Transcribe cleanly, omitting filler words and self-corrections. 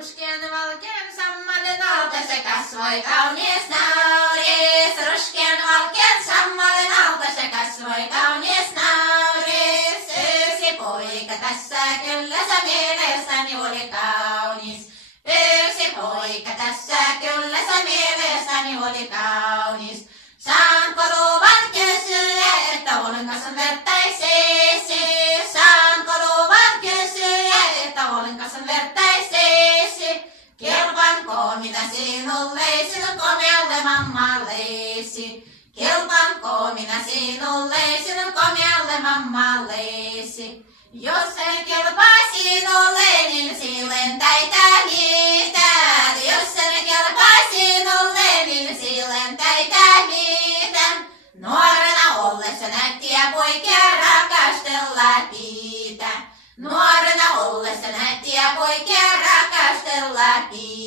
Ruskean valkean sammalin alta se kasvoi kaunis nauris. Ruskean valkean sammalin alta se kasvoi kaunis nauris. Yksi poika tässä kyllässä mielestäni oli kaunis. Yksi poika tässä kyllässä mielestäni oli kaunis. Saanko luvan kysyä, että olen kanssa vertaisesi? Saanko luvan kysyä, että olen kanssa vertaisesi? Kelpaanko minä sinulle, sinun komealle mammallesi? Kelpaanko minä sinulle, sinun komealle mammallesi? Jos en kelpaa sinulle, niin silloin täitä mitään. Jos en kelpaa sinulle, niin silloin täitä mitään. Nuorena ollessa nättiä poikia rakastella pitää. Nuorena ollessa nättiä poikia rakastella pitää.